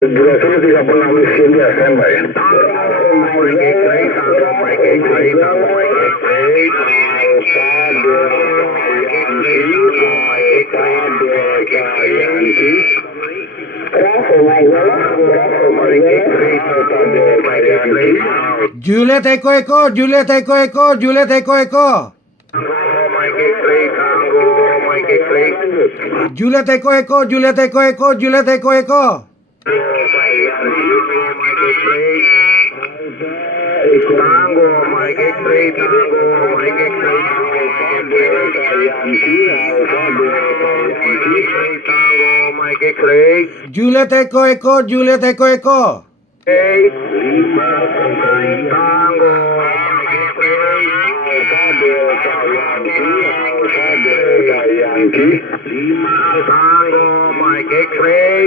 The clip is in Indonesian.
Durasinya 36 miskin dia standby. Juliet Eko, Juliet Eko, Juliet Eko. Juliet Eko, Juliet Eko, Juliet Eko. Juliet Eko, Juliet Eko. Tango, Mike X-ray.